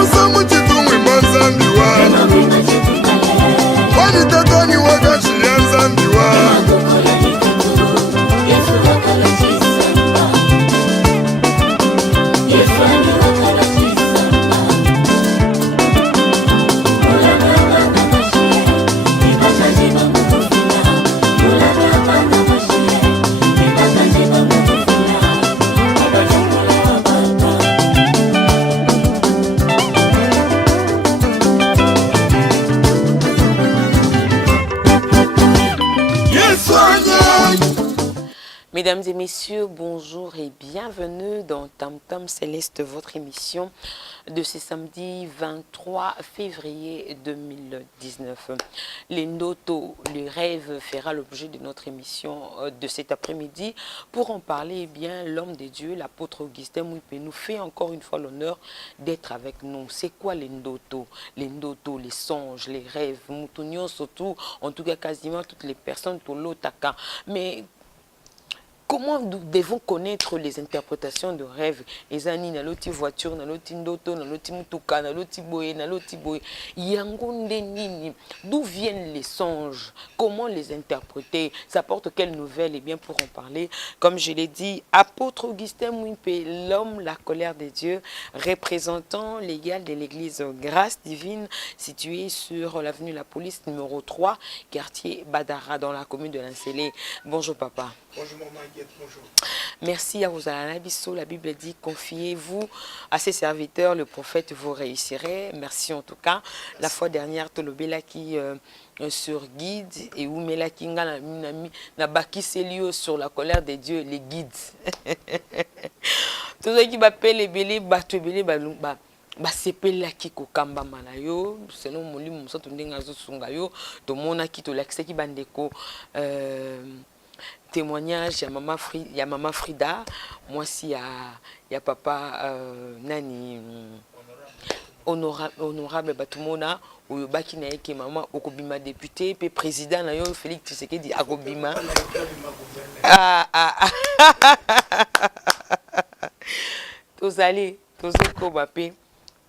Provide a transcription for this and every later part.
musamu chitumwi manzambiwa kwani tatoni wakashi yanzambiwa Mesdames et messieurs, bonjour et bienvenue dans Tam Tam Céleste, votre émission de ce samedi 23 février 2019. Les Ndoto, le rêve fera l'objet de notre émission de cet après-midi. Pour en parler, eh bien, l'homme de Dieu, l'apôtre Augustin Mouipé, nous fait encore une fois l'honneur d'être avec nous. C'est quoi les Ndoto? Les Ndoto, les songes, les rêves, Moutounion surtout, en tout cas quasiment toutes les personnes, Tolotaka. Mais comment nous devons connaître les interprétations de rêves? Ezani na loti voiture, na loti ndoto, na loti mutuka, na loti boye, na loti boye. Yangonde nini? D'où viennent les songes? Comment les interpréter? Ça porte quelle nouvelle? Et bien pour en parler, comme je l'ai dit, apôtre Augustin Mouipé, l'homme, la colère de Dieu, représentant légal de l'église Grâce Divine, située sur l'avenue La Police numéro 3, quartier Badara, dans la commune de Lincélé. Bonjour papa. Bonjour maman. Bonjour. Merci à vous. La Bible dit, confiez-vous à ses serviteurs, le prophète vous réussirez. Merci en tout cas. La fois dernière, Tolobela qui sur guide et Oumela qui n'a baki Célio sur la colère de Dieu, les guides. Tout ce qui m'appelle les bélés, batubélé, balumba. Basepela ki kokamba manayo selon moli musoto ndenga zo sungayo to mona ki to l'accès ki bandeko témoignage il y a maman Frida, moi aussi il y a papa nani honorable batumona ou baki na yeke maman okobima député pe président na yo Félix Tshisekedi akobima tozali tozeko bape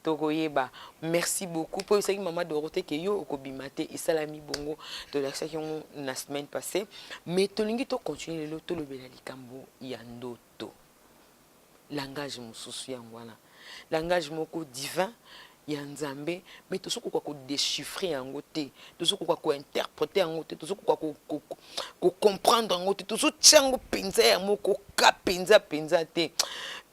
togoyeba. Merci beaucoup pour ça que maman Dorothée que yo okobimate et salami bongo de l'accès la semaine passée, mais tolingi to continuer le to le belali kambo yandoto langage mususu yangwana langage moko divin ya nzambe mais to soko ko déchiffrer yango te to soko ko interpréter yango te to soko ko comprendre yango te to so tsango penza ya moko ka penza te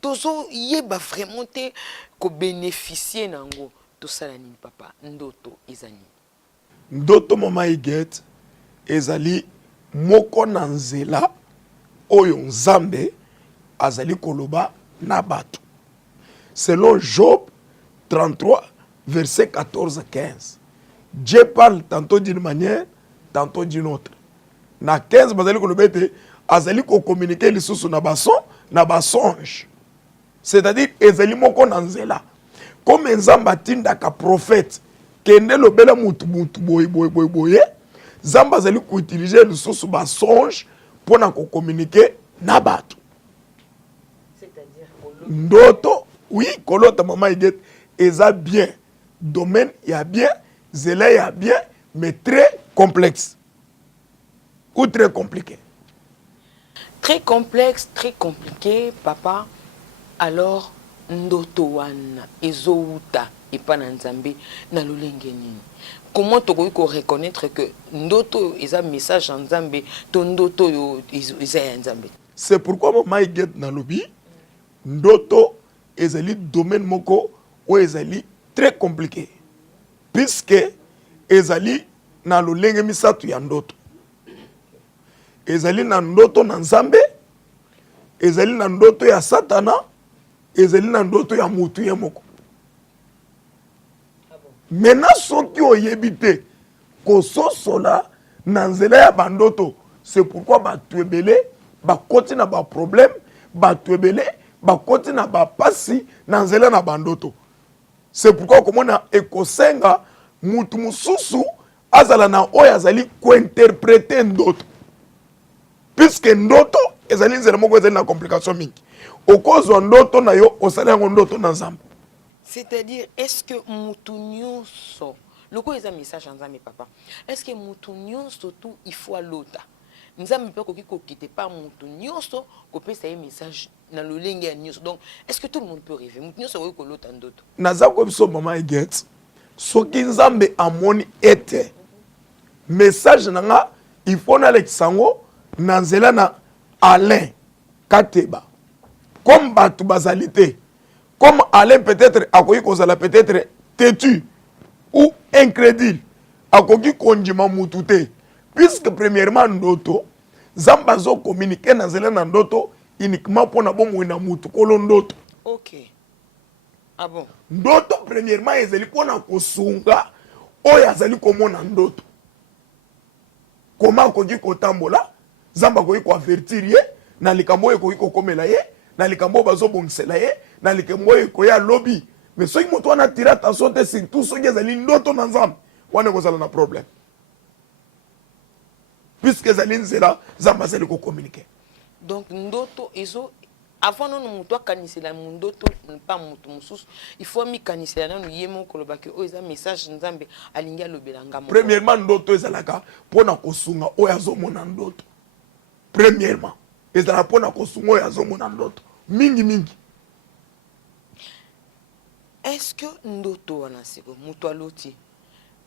tozo yeba vraiment te ko bénéficier nango to sala nini papa ndoto ezani ndoto mama iget ezali moko na nzela oyo nzambe azali koloba na bato selon Job 33 verset 14-15. Dieu parle tantôt d'une manière tantôt d'une autre. Na 15 bazali koloba te azali ko communiquer lisusu na bason na basonge. C'est-à-dire ezali moko na nzela comme nzamba tindaka prophète kende lobela mutu boye zamba azali ko utiliser lisusu ba songe pour na ko communiquer na bato. C'est-à-dire ndoto oui kolota mama iget eza bien domaine ya bien zela ya bien mais très complexe ou très compliqué. Très complexe, très compliqué papa. Alors ndoto wana ezouta epa na nzambe na lolenge nini? Comment tokoki ko reconnaître que ndoto eza message en nzambe to ndoto yo eza ya nzambe? C'est pourquoi mama iget na lobi ndoto ezali domaine moko o ezali très compliqué puisque ezali na lolenge misato ya ndoto. Ezali na ndoto na nzambe, ezali na ndoto ya satana, ezali na ndoto ya mutu ya moko. Mena soki oyebi te kososola na nzela ya bandoto, c'est pourquoi batu ebele bakoti na ba problème, batu ebele bakoti na ba pasi na nzela na bandoto. C'est pourquoi komona ekosenga mutu mususu azala na oyo azali ko interpréter ndoto. Puisque ndoto ezali nzela moko ezali na complication mingi. Okozwa ndoto na yo osala yango ndoto na nzambe. C'est-à-dire, est-ce que Moutounioso, le quoi est un message en mes papa, est-ce que Moutounioso tout il faut à l'autre? Nous avons peur qu'on quitte pas Moutounioso, qu'on peut un message dans le lingue news. Donc, est-ce que tout le monde peut rêver? Moutounioso ou l'autre en d'autres? Naza ko biso mama eget. Soki nzambe amoni ete. Message nanga il faut na l'exango na nzela na Alain Kateba. Comme Batou Bazalité. Comme Alain peut-être akoki kozala peut-être têtu ou incrédule. Akoki konjima mutute. Puisque premièrement ndoto Zamba zo communiquer na nzela na ndoto uniquement pour na bomo na mutu kolo ndoto. OK. Ah bon? Ndoto premièrement ezali pona kosunga oyo azali komona ndoto. Comment akoki kotambola Zamba akoki koavertir ye na likambo oyo akoki kokomela ye na likambo bazobongisela ye na likambo oyo koya lobby. Mais soki moto wana tira attention te surtout soki ezali ndoto na Nzambe wana kozala na problème. Puisque ezali nzela Nzambe azali communiquer. Donc ndoto ezo avant non muto akanisela mundoto pas muto mususu il faut mi kanisela na yemo koloba ke o eza message Nzambe alingi alobela ngamo. Premièrement ndoto ezalaka pona kosunga oyo azomona ndoto. Premièrement ezala pona kosunga oyo azomona ndoto mingi. Est-ce que ndoto wana siko muto aloti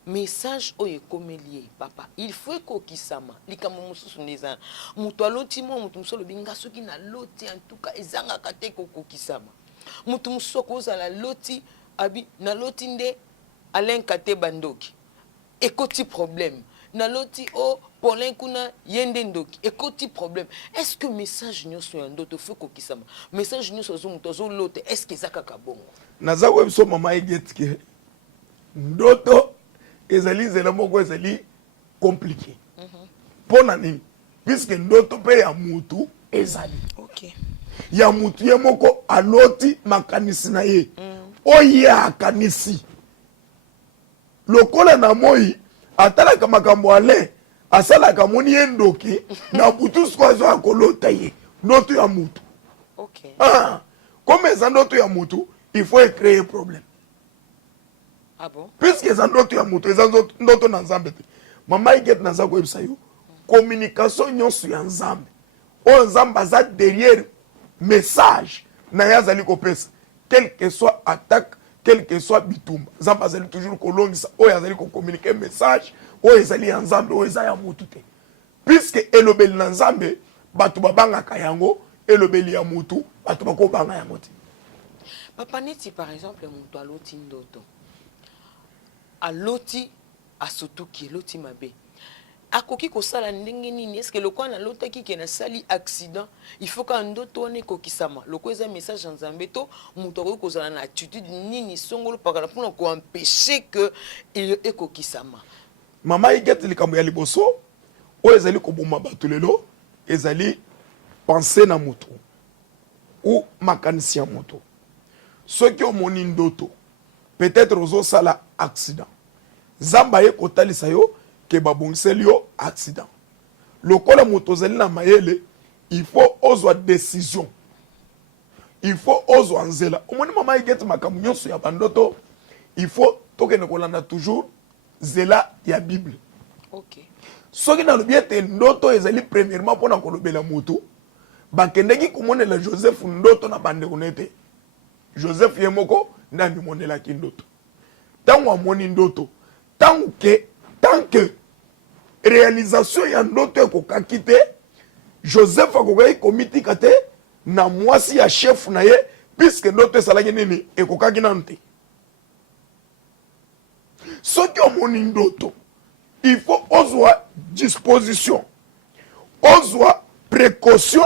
message oyo ekomeli papa il faut ekokisama likambo mosusu ndeza muto aloti mo muto musolo binga soki na loti en tout cas ezangaka te kokokisama muto musoko ozala loti abi na loti nde Alain Kateba ndoki ekoti problème na loti o Paulin kuna yende ndoki ekoti problème. Est-ce que message nyonso ya ndoto faut kokisama message nyonso zo muto zo lote est-ce que ezakaka bongo naza ko biso mama egetike ndoto ezali zela moko ezali compliqué. Pona nini? Puisque ndoto pe ya mutu ezali. OK. Ya mutu ye moko aloti makanisi na ye. Oye akanisi. Lokola na moi atalaka makambo ale asalaka moni endoki na butu skwazo akolota ye. Ndoto ya mutu. OK. Comme eza ndoto ya mutu, il faut créer un problème. Ah bon? Puisque eza ndoto ya mutu, eza ndoto na Nzambe te. Mama iget na za koyebisa yo. Communication nyonso ya Nzambe. O Nzambe aza derrière message na yazali kopesa. Quelle que soit attaque, quel que soit bitumba. Nzambe azali toujours kolongisa o yazali ko communiquer message o ezali ya Nzambe o eza ya mutu te. Puisque elobeli na Nzambe batu babangaka yango, elobeli ya mutu batu bako banga yango te. Papa neti par exemple mutu aloti ndoto. Aloti asotuki loti mabe. Akoki kosala ndenge nini est-ce que le quoi na lotaki ke na sali accident il faut ka ndoto ne kokisama loko eza message en Nzambe to mutu akoki kozala na attitude nini songolo pakala pour ko empêcher que il ekokisama. Mama igeti likambo ya liboso o ezali koboma batu lelo ezali penser na mutu ou makanisi ya mutu. Soki omoni ndoto peut-être ozo sala accident. Zamba ye kotalisa yo ke babongiseli yo accident. Lokola moto zeli na mayele, il faut ozwa décision. Il faut ozwa nzela. Omoni mama igeti makambo nyonso ya bandoto, il faut tokende kolanda toujours zela ya Bible. OK. Soki na lobi ete ndoto ezali premièrement pona kolobela moto, bakendeki komonela Joseph ndoto na bandeko nete. Joseph yemoko ndambi monela ki ndoto. Tango amoni ndoto, tant que réalisation ya ndoto ekokaki te, Joseph akokaki komitika te na mwasi ya chef na ye, puisque ndoto esalaki nini ekokaki nanu te. Soki omoni ndoto, il faut ozwa disposition, ozwa précaution,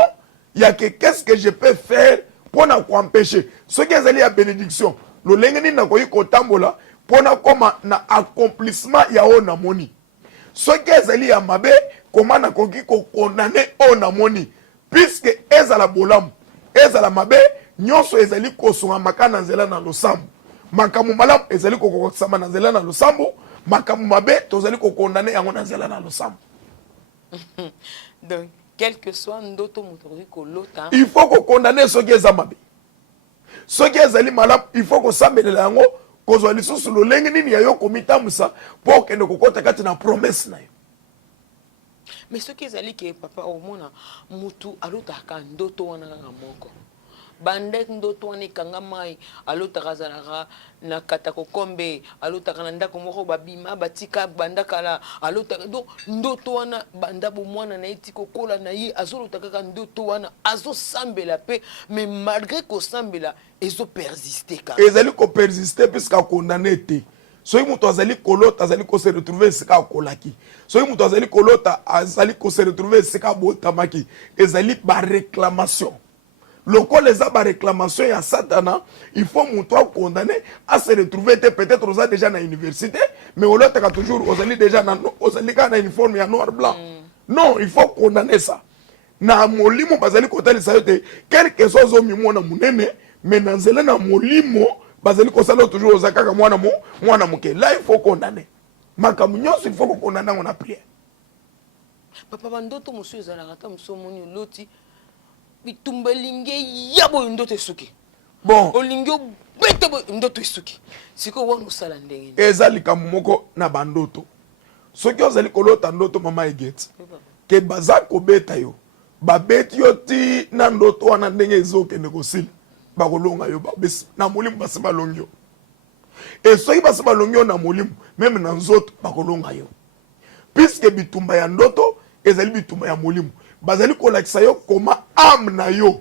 ya que qu'est-ce que je peux faire pour na empêcher. Soki ezali ya bénédiction, lo lenge nini nakoki kotambola pona koma na accomplissement ya o na moni. Soki ezali ya mabe, koma na koki ko condamner o na moni. Puisque ezala bolamu, ezala mabe, nyonso ezali kosunga makana nzela na losambu. Makamu malamu ezali kokokisama na nzela na losambu, makamu mabe tozali ko condamner yango na nzela na losambu. Donc quel que soit ndoto mutori ko lota, il faut ko condamner soki eza mabe. Ce qui est malamu, il faut que ça me l'ango, qu'on soit lisusu lolenge nini ya yo komitamusa pour que ne kokota kati na promesse na yo. Mais ce qui est que papa au mona mutu alutaka ndoto wana kanga moko. Bandek ndoto wana kanga mai alutaka zalaka na katako kombe alutaka na ndako moko babima batika bandaka la alutaka ndoto wana banda bo mwana na etiko kola na ye azolutaka ka ndoto wana azo sambela pe mais malgré ko sambela ezo persister ka. Ezali ko persister puisque condamné te. Soki mutu azali kolota azali ko se retrouver sika kolaki. Soki mutu azali kolota azali ko se retrouver sika botamaki. Ezali ba réclamation. Lorsqu'on les a ba réclamation ya satana, il faut mutu condamné à se retrouver peut-être aux déjà na université, mais au l'autre toujours ozali déjà na ozali ka na uniforme ya noir blanc. Non, il faut condamner ça. Na molimo bazali kotali sa yote quelque chose o mimo na munene, mais na nzela na molimo bazali kosala toujours ozakaka mwana muke. Là il faut condamner. Makamu nyonso il faut condamner on a prière. Papa bandoto monsieur ezalaka ta musomoni loti bitumbalinge yabo ndoto esuki. Bon, Olingo bete ndoto esuki. Siko wana usala ndenge. ezali kamoko na bandoto. Soki ozali kolota ndoto mama eget. Ke baza kobeta yo. Babeti yo ti na ndoto wana ndenge ezokende kosila. Bakolonga yo babesi na mulimu basi balongi yo. Et soki basi balongi yo na mulimu même na nzoto bakolonga yo. Puisque bitumba ya ndoto ezali bitumba ya mulimu. Bazali kolakisa yo koma âme na yo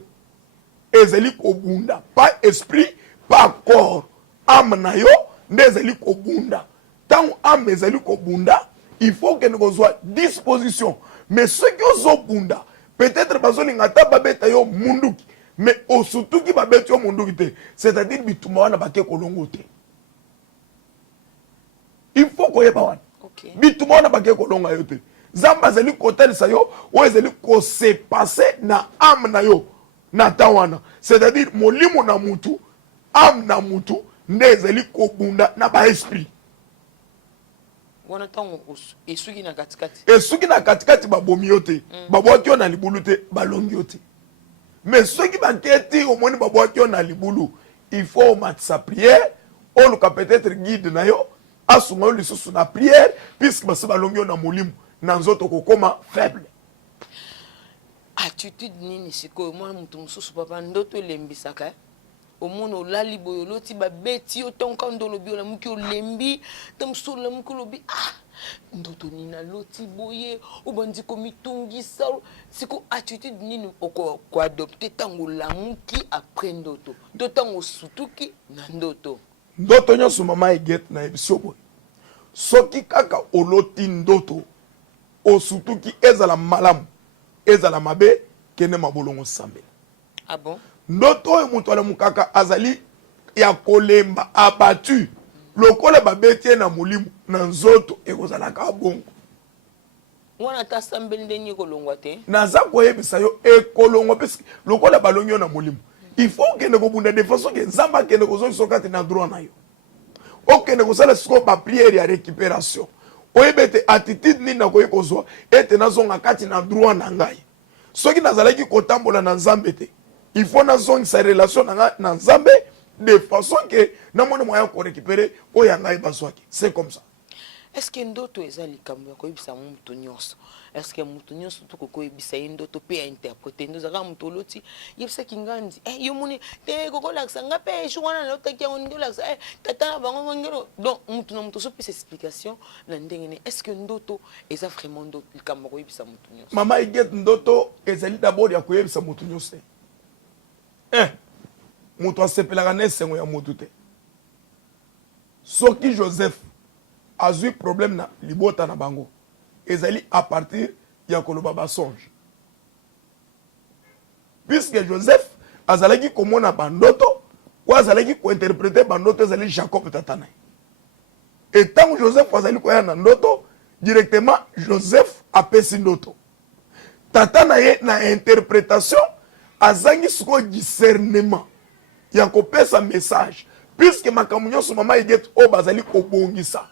ezali kobunda, pas esprit, pas corps. Âme na yo nde ezali kobunda. Tant âme ezali kobunda, il faut que nous soit disposition. Mais ceux qui ont bunda, peut-être bazoni ngata babeta yo munduki, mais surtout qui babeta yo munduki te, c'est-à-dire bituma wana bake kolongo te. Il faut qu'on y ait OK. bituma wana bake kolonga yo te. Zamba zeli kotel sa yo, ou ezeli ko se passer na âme na yo na tawana. C'est-à-dire molimo na mutu, âme na mutu, nde ezeli ko bunda na ba esprit. Wana tango esuki na katikati. Esuki na katikati babomi yo te. Babwaki yo na libulu te, balongi yo te. Mais ceux qui baketi omoni babwaki yo na libulu, il faut mettre sa prière, on le peut-être guide na yo, asunga yo lisusu na prière, puisque basi balongi yo na molimo. Nanzoto kokoma faible. Attitude nini siko mwana mutu mususu papa ndoto elembisaka omono lali boyo loti ba beti yo tonka ndolo bio la muki olembi tamso la muki lobi ndoto nina loti boye obandi ko mitungisa siko attitude nini oko ko adopter tango la muki après ndoto to tango sutuki na ndoto Nyonso mama eget na ebisio boye. Soki kaka oloti ndoto osutuki ezala malamu ezala mabe kene mabolongo sambela. Ah bon? Ndoto oyo mutu ala mukaka azali ya kolemba abattu lokola babeti na mulimu na nzoto ekozalaka bongo. Wana ta sambeli ndenye kolongwa te. Naza koyebisa yo ekolongo parce lokola balongi yo na mulimu. Il faut kende kobunda de façon que nzamba kende kozokiso kati na droit na yo. Okende kosala siko ba prière ya récupération. Oyebete attitude nini na koyi kozwa ete nazonga kati na droit na ngai. Soki nazalaki kotambola na nzambe te, il faut nazonga sa relation na nzambe de façon que namone moyen ko récupérer oya ngai bazwaki. C'est comme ça. Est-ce que ndoto ezali kambo ya koyebisa mutu nyonso? Est-ce que mutu nyonso to koyebisa ndoto pe a interpréter ndoto zaka mutu loti yebisa kingandi yo moni te kokolakisa nga pe shwana na lota kia on ndolakisa tata na bango ngelo donc mutu na mutu so pe explication na ndenge est-ce que ndoto eza vraiment ndoto kambo koyebisa mutu nyonso? Mama iget ndoto ezali d'abord ya koyebisa mutu nyonso. Mutu asepelaka na esengo ya mutu te. Soki Joseph a eu problème na libota na bango ezali à partir ya koloba ba songe, puisque Joseph azalaki komona bandoto ko azalaki ko interpréter bandoto ezali Jacob tatana. Et tant Joseph azali ko ya na ndoto directement Joseph apesi ndoto tatana ye na interprétation azangi siko discernement ya kopesa message, puisque makambo nyonso mama iget o bazali kobongisa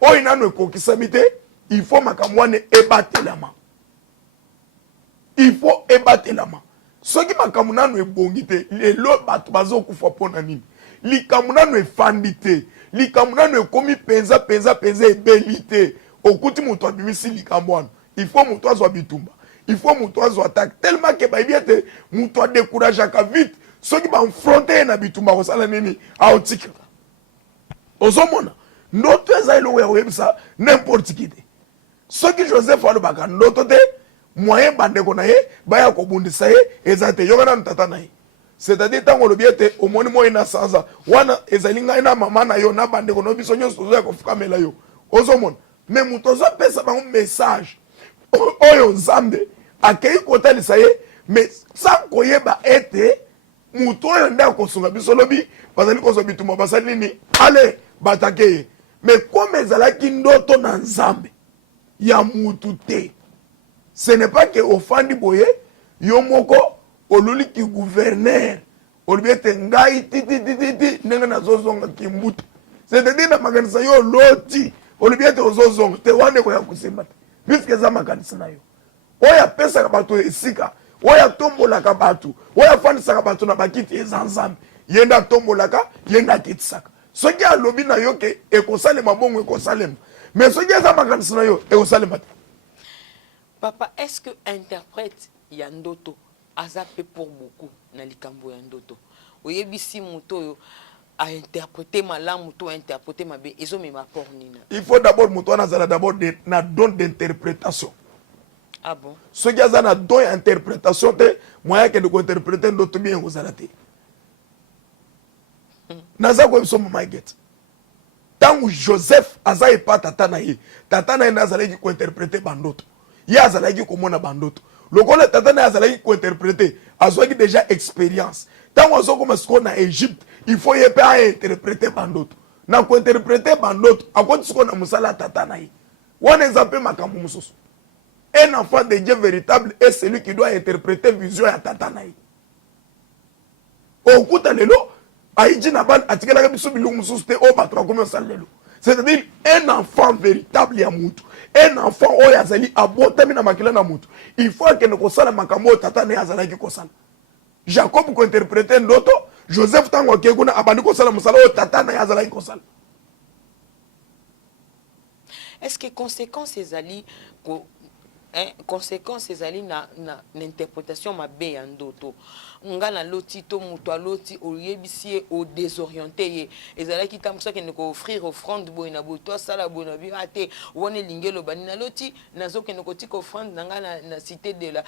o inano ekokisami te, il faut makambo wana ebatelama. Il faut ebatelama. soki makambo nano ebongi te lelo bato bazokufa mpo na nini likambo nano efandi te likambo nano ekomi penza ebeli te okuti moto abimisi likambo wana il faut moto azwa bitumba il faut moto azwa attaque tellement ke bayebi ete moto adécourageaka vite soki bamfronte ye na bitumba kosala nini aotikaka ozomona ndoto eza eloko ya koyebisa n'importe qui te soki joseph alobaka ndoto te moyen bandeko na ye baya kobundisa ye eza te yoka nanu tata na ye c'est-à-dire ntango olobi ete omoni moi na sanza wana ezali ngai na mama na yo na bandeko na biso nyonso tozoya kofukamela yo ozomona me moto ozopesa bango message oyo nzambe akei kotalisa ye me sans koyeba ete moto oyo nde akosunga biso lobi bazali kozwa bitumba basali nini ale batake ye me kome ezalaki ndoto na nzambe ya mutu te ce n'est pas que ofandi boye yo moko oluliki gouverneur olobi ete ngai titititi ndenge nazozonga kimbuta c'est-à-dire na makanisa yo loti olobi ete ozozonga te wane koya kosemba te puisque eza makanisa na yo oyo apesaka bato esika oyo atombolaka bato oyo afandisaka bato na bakiti eza nzambe ye nde atombolaka ye nde akitisaka soki alobi na yo ke ekosalema bongo ekosalema mais soki eza makanisa na yo ekosalema te. Papa, est-ce que interprète yandoto azape pour beaucoup na likambo yandoto oyebisi moto a interpréter malamu to interpréter mabe ezomema pour nina il faut d'abord moto wana azala d'abord na don d'interprétation. Ah bon? Soki aza na don ya interprétation te moyen ke de kointerpréter ndoto bien kozala te naza koyebiso mama egete ntango joseph aza epa tata na ye nde azalaki kointerpréter bandoto ye azalaki komona bandoto lokola tata na ye azalaki kointerpréter azwaki déjà expérience ntango azokoma sikoyo na Égypte il faut ye mpe ainterpréter bandoto na kointerpréter bandoto akoti sikoyo na mosala ya tata na ye wana eza mpe makambo mosusu. Un enfant de Dieu véritable est celui qui doit interpréter vision ya tata na ye okuta lelo aiji na bana atikelaka biso biloko mosusu te oyo bato bakomi osala lelo c'est-à-dire un enfant véritable ya mutu un enfant oyo azali abotami na makila na mutu il faut akende kosala makambo oyo tata na ye azalaki kosala jacob kointerprete ndoto joseph ntango akei kuna abandi kosala mosala oyo tata na ye azalaki kosala. Est-ce que conséquence ezali conséquence ezali na interprétation mabe ya ndoto nga na loti to muto aloti oyebisi o désorienté ye ezalaki tamsa ke ne ko offrir offrande boy na boto sala bona bi ate wone lingelo bani na loti nazo ke ne ko tika offrande nga na cité de la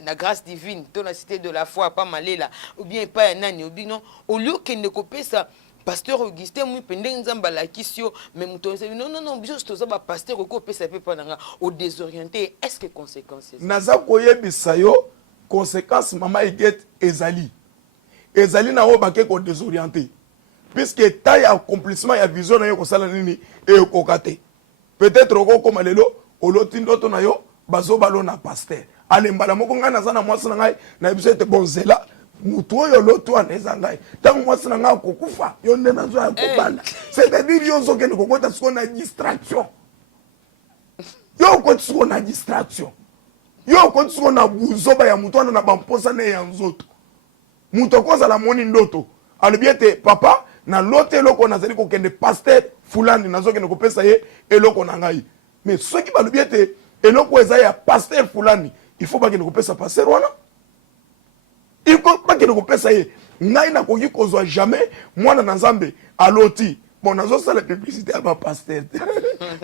na grâce divine to na cité de la foi pas malela ou bien pas nani ou bien non au lieu que ne ko pesa pasteur Augustin mui pendeng nzamba la kisio mais muto non juste to ba pasteur ko pesa pe pananga au désorienté est-ce que conséquences naza koyebisa yo conséquence mama Egete ezali na o bake ko désorienté puisque taille accomplissement ya vision na yo ko sala nini e ko kate peut-être ko koma lelo oloti ndoto na yo bazo balona pasteur ale mbala moko ngana za na mwasi na ngai na biso ete bonzela mutu oyo loto wana eza ngai ntango mwasi na ngai akokufa yo nde nazwa ya kobanda c'est-à-dire yo ozokende kokota siko na distraction yo okoti siko na distraction yo okoti siko na buzoba ya mutu wana na bamposa ne ya nzoto mutu akozala moni ndoto alobi ete papa na loto eloko nazali kokende pasteur fulani nazokende kopesa ye eloko na ngai mais soki balobi ete eloko eza ya pasteur fulani il faut bakende kopesa pasteur wana il faut pas que nous pesa ye ngai na koki kozwa jamais mwana na nzambe aloti bon nazo sala publicité à ma pasteur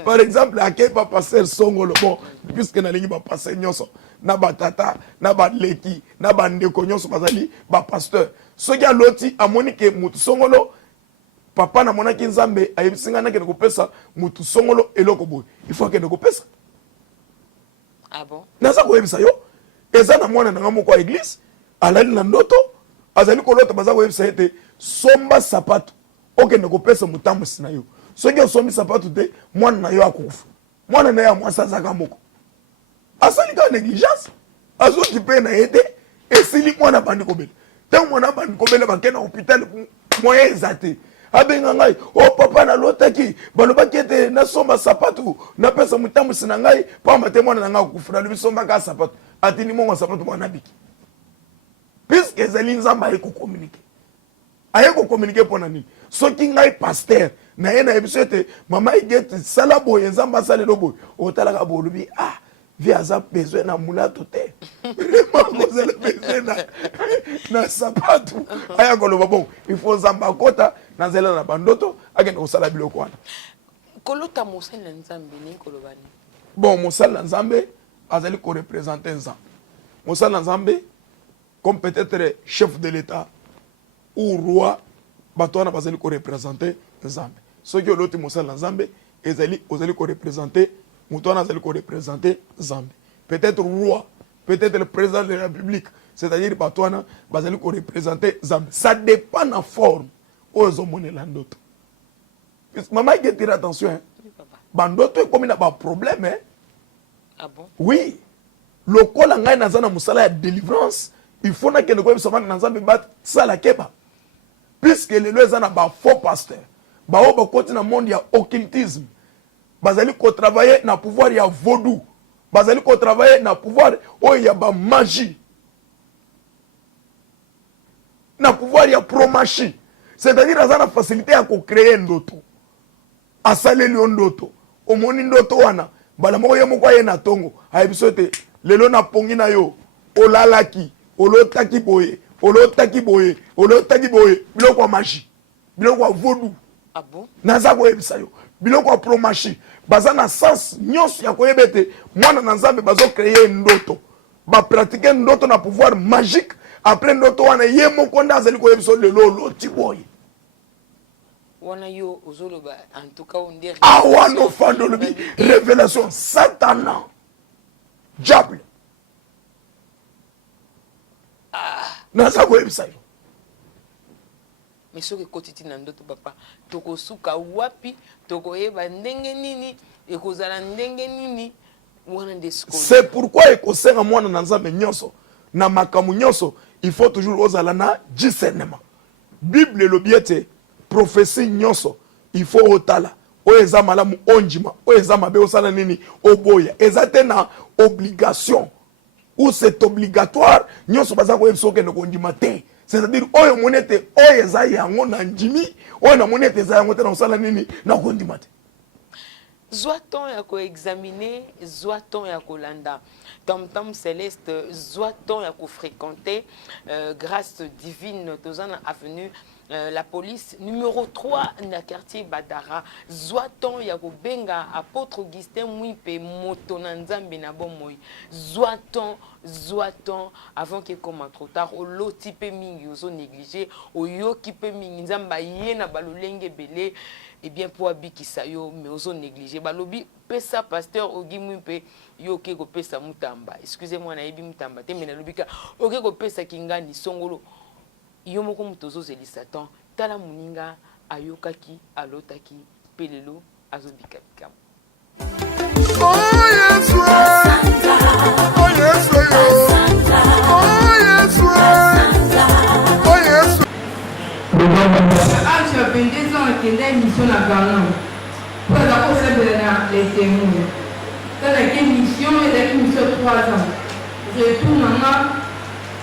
par exemple akei pa pasteur songolo bon puisque na lingi ba pasteur nyonso na batata na ba leki na ba ndeko nyonso bazali ba pasteur soki aloti amoni ke mutu songolo papa na mona ki nzambe ayebisinga na ke ko pesa mutu songolo eloko boy il faut que ko pesa. Ah bon naza ko yebisa yo eza na mwana na ngamo kwa église alali na ndoto azali kolota baza koyebisa ete somba sapato okende kopesa motambusi na yo soki osombi sapato te mwana na yo akufa mwana na ye amwasi azaka moko asali kaka négligence azokipe na ye te esili mwana bandi kobela ntango mwana bandi kobela bakenda hôpital moyen eza te abenga ngai o papa nalotaki balobaki ete nasomba sapato napesa motambusi na ngai pamba te mwana na ngai akufa nalobi sombaka sapato atindi mongo sapato mwana biki puisque ezali nzambe aye communiquer. Aye communiquer pour nani. Soki ngai pasteur na ye na ebiso ete mama igeti sala boye nzambe asale lo boye. Otalaka bolubi vi aza besoin na mulato te. Vraiment kozala besoin na sapato. Aya koloba bon, il faut nzambe akota na zela na bandoto akende kosala biloko wana. Kolota mosala nzambe ni kolobani. Bon, mosala nzambe azali ko représenter nzambe. Mosala nzambe comme peut-être chef de l'État ou roi, batona bazali ko représenter nzambe. Soki oloti mosala nzambe ezali ozali ko représenter mutona azali ko représenter nzambe. Peut-être roi, peut-être le président de la République, c'est-à-dire batona bazali ko représenter nzambe. Ça dépend de la forme ozo monela ndoto. Maman il faut tirer attention hein. Bandoto est comme un problème hein. Ah bon? Oui. Le col en gagne dans un musala de délivrance. Il faut que nous puissions savoir dans un débat ça la keba. Puisque les lois ont un faux pasteur. Ba o ba côté dans monde il y a occultisme. Bazali ko travailler na pouvoir il y a vaudou. Bazali ko travailler na pouvoir oh il y a ba magie. Na pouvoir il y a promachi. C'est-à-dire dans la facilité à créer ndoto. Asale li ndoto. Omoni ndoto wana. Bala moko ye moko ye na tongo. Ayebisote lelo na pongi na yo. Olalaki, olotaki boye, olotaki boye, olotaki boye. Biloko wa magie. Biloko wa vaudou. Ah bon? Naza ko yebisa yo. Biloko wa promachi. Baza na sens nyonso ya ko yebete mwana na nzambe bazo créer ndoto. Ba pratiquer ndoto na pouvoir magique. Après ndoto wana ye moko nda azali ko yebiso lelo loti boye. Wana yo ozoloba en tout cas on dit awano fandolobi révélation Satan diable naza ko ebisa yo. Mais soki kotiti na ndoto papa tokosuka wapi tokoyeba ndenge nini ekozala ndenge nini wana ndesko. C'est pourquoi ekosenga mwana na nzambe nyonso na makamu nyonso il faut toujours ozala na discernement. Bible lobiete prophétie nyonso il faut otala oyo eza malamu onjima oyo eza mabe osala nini oboya ezate na obligation ou c'est obligatoire nyonso baza ko yebisa okende kondima te. C'est-à-dire oyo monete oyo eza yango na njimi oyo na monete eza yango te na osala nini na kondima te. Zoaton ya ko examiner, zoaton ya ko landa. Tam céleste, zoaton ya ko fréquenter grâce divine tozana avenue la police numéro 3 na quartier Badara. Zoaton ya ko benga apôtre Augustin Mwipe moto na nzambe na bomoy. Zoaton avant que comme trop tard au loti pe mingi ozo négligé au yoki pe mingi nzamba yena balolenge belé. Et bien pour abikisa yo mais ozo négligé balobi pesa pasteur Ogi Mwipe yo ke ko pesa mutamba. Excusez-moi na yebi mutamba te mais na lobika oke ko pesa kingani songolo. Yo moko mutozo zeli Satan tala muninga ayokaki alotaki pelelo azobika bikam. Oh yes, oh yes, oh yes. Je suis 22 ans et j'ai une mission à Ghana. Pour la conseil les témoins. Dans la mission, il y a une mission 3 ans. Je retourne à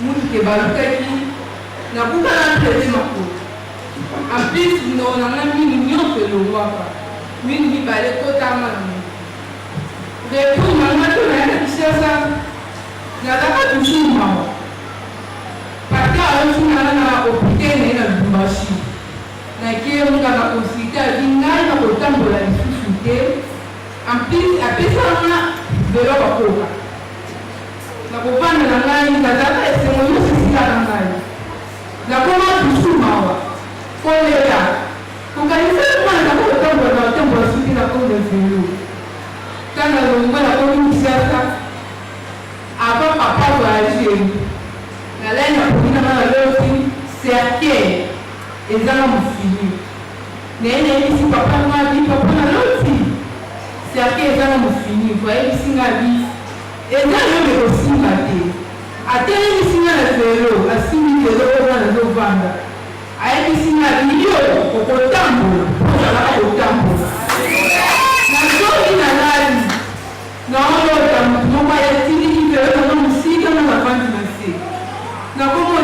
Moutique Balokaki. Je n'ai pas traité ma peau. En plus, on a mis une union de l'eau. Mais il n'y a pas de totalement. Je retourne à la mission. Je n'ai pas de soucis. Parce que je suis hôpital na Dumbashi. Na kiyo nga na consulter dingai na kotambola lisusu te. En plus apesa na velo bakoka. Na kopana na ngai ngazaka esengo yo sisi na ngai. Na koma tusumawa. Kolera. Kukanisa kwa na kotambola suki na konde velo. Kana longo na komi siasa. Aba papa wa ajiri. Na lena kuna na loti cercle ezala mufini nene isi papa ngadi papa na loti cercle ezala mufini voye singa bi ezala yo singa te atele singa na zero asimi zero na novembre ayi singa bi yo okotambo ala okotambo na zori na lali na ono tambo mo ba yatili ki zero na musika na vandi na se na como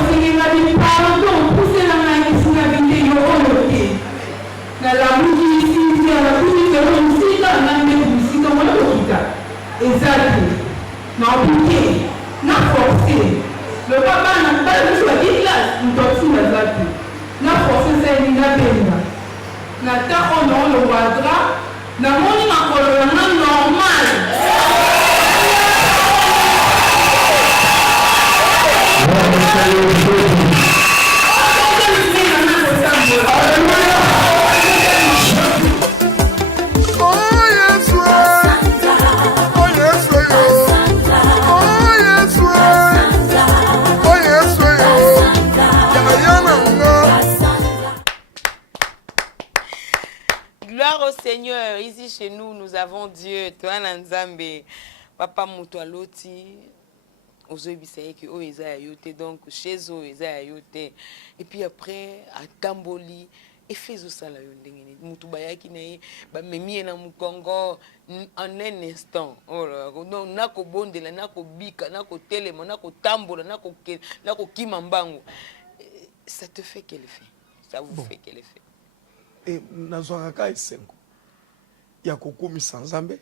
Gloire au Seigneur. Ici chez nous, nous avons Dieu. Toi, Nanzambe, Papa Moutoualoti, Ozoibissaye qui o eza yote donc chez eux eza yote. Et puis après à Tamboli et fait ça la yondengeni. Mutubayaki na ba memi na mukongo en un instant. Oh là, non nako bondela nako bika nako telema nako tambola nako kimambango. Ça te fait quel effet? Ça vous fait quel effet? Et nazwaka esengo ya kokumisa Nzambe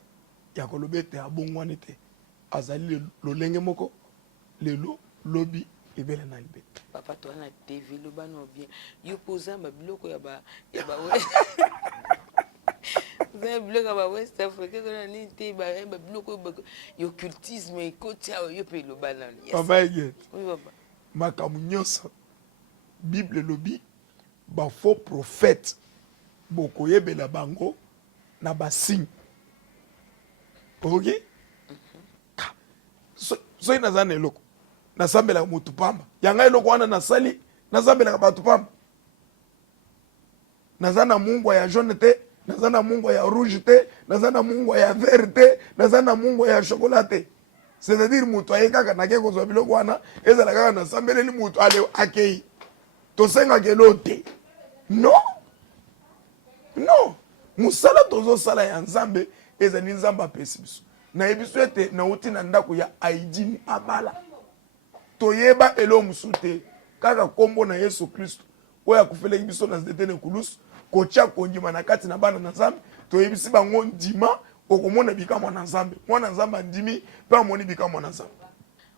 ya kolobete abongwani te azali lolenge moko lelo lobi libele na libete. Papa toi na TV lo bano bien yo posa ma biloko ya ba Vous biloko ba West Africa ko ni te ba biloko yo occultisme et kotia yo pe lo bana. Papa Eget. Oui papa. Makamu nyonso Bible lobi ba faux prophète boko yebela bango na basigne. Ok? So inazana eloko. Nasambela mutu pamba. Yanga eloko wana nasali, nasambela batu pamba. Nazana mungu ya jaune te, nazana mungu ya rouge te, nazana mungu ya vert te, nazana mungu ya chocolat te. C'est-à-dire mutu ayekaka na ke kozwa biloko wana, ezala kaka nasambeleli mutu ale akei. Tosenga kelo te. Non. Non. Musala tozo sala ya Nzambe ezali Nzambe apesi biso. Na yebiso ete na uti na ndako ya aidini abala. Toyeba elo musute kaka kombo na Yesu Kristo. Oya kufele biso na zdetene kulusu kocha konjima na kati na bana na Nzambe toyebisi bango ndima okomona bikamo na Nzambe. Mwana Nzambe ndimi pa moni bikamo na Nzambe.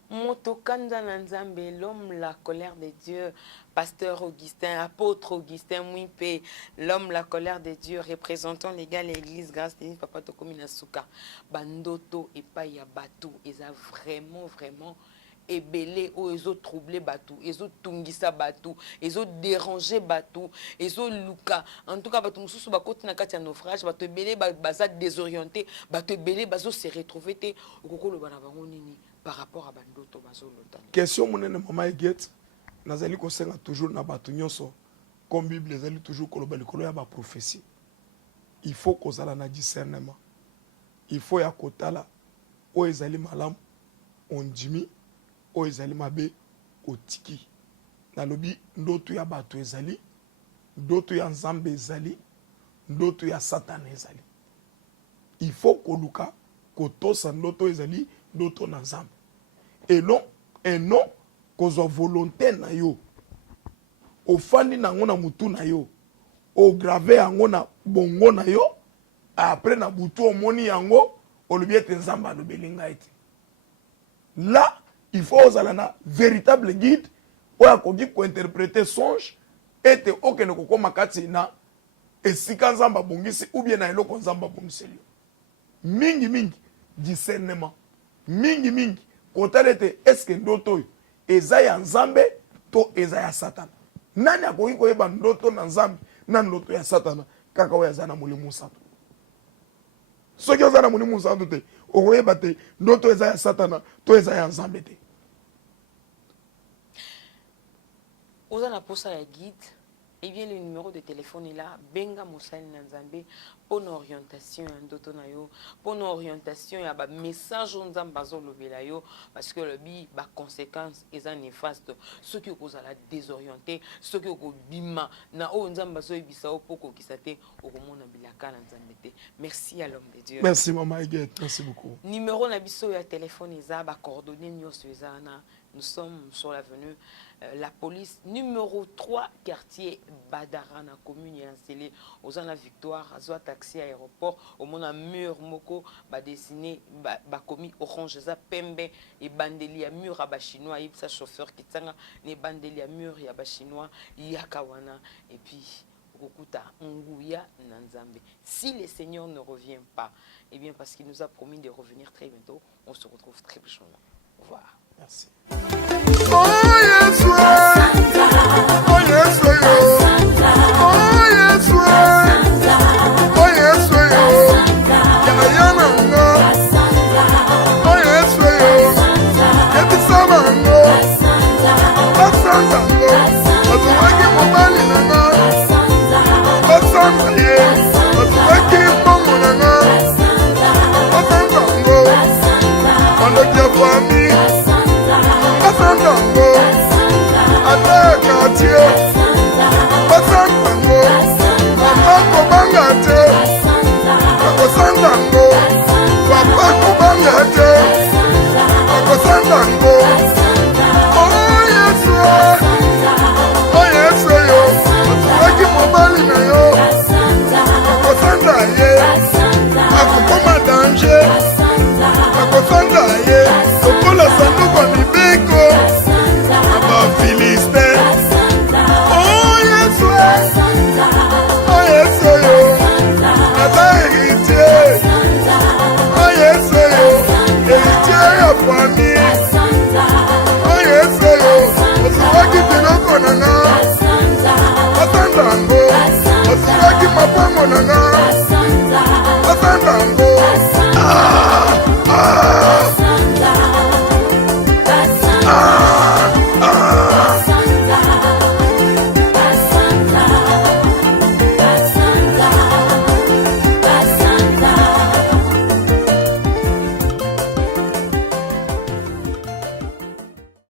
Motokanda Nzambe, l'homme la colère de Dieu, pasteur Augustin, apôtre Augustin Mouipe, l'homme la colère de Dieu, représentant légal l'église grâce de Papa Tokomina Souka, Bandoto et Paya Batou, ils ont vraiment ebele o ezo troublé Batou, ezo tungisa Batou, ezo dérangé Batou, ezo luka. En tout cas, Batou mususu bakoti na kati ya naufrage, Batou ebele baza désorienté, Batou ebele bazo se retrouver te okoko lo bana bango nini par rapport à Bandoto bazo lota. Question monene mama Eget, nazali kosenga toujours na Batou nyonso, comme Bible ezali toujours koloba likolo ya ba prophétie. Il faut kozala na discernement. Il faut ya kotala o ezali malamu ondimi o ezali mabe otiki. Nalobi ndoto ya bato ezali, ndoto ya Nzambe ezali, ndoto ya Satan ezali. Il faut koluka kotosa ndoto ezali, ndoto na Nzambe. Et non kozwa volonté na yo. Ofandi nango na mutu na yo. O grave yango na bongo na yo. Après na butu omoni yango olobi ete Nzambe alobelinga ete. Là, il faut ozala véritable guide oya koki ko interpréter songe ete okene kokoma kati na esika Nzambe bongisi ou bien na eloko Nzambe bongiseli. Mingi discernement. Mingi kotalete eske ndoto eza ya Nzambe to eza ya Satan. Nani akoki koyeba ndoto na Nzambe na ndoto ya Satan kaka oya zana mulimu sato. Soki ozana mulimu sato te okoyeba te ndoto eza ya Satan to eza ya Nzambe te. Ozana posa ya guide, eh bien le numéro de téléphone est là. Benga Moussal Nzambe pour une orientation ndoto na yo, pour une orientation ya ba message Nzamba zo lobela yo parce que le bi ba conséquence eza néfaste. Ceux qui kozala désorienté, ceux qui ko bima na o Nzamba zo ebisa o poko kisate o komona bilaka na Nzambe te. Merci à l'homme de Dieu. Merci maman Eget, merci beaucoup. Numéro na biso ya téléphone eza ba coordonnées nyonso eza na. Nous sommes sur l'avenue la police numéro 3 quartier Badara na commune ya Nsele aux la Victoire azwa taxi aéroport au mona mur moko ba dessiné ba commis orange za pembe et bandeli ya mur ba chinois et sa chauffeur qui tanga ne bandeli ya mur ya ba chinois yakawana et puis Okuta Nguya Nanzambe. Si le Seigneur ne revient pas, eh bien parce qu'il nous a promis de revenir très bientôt, on se retrouve très prochainement. Au revoir. Merci. Oh, yes,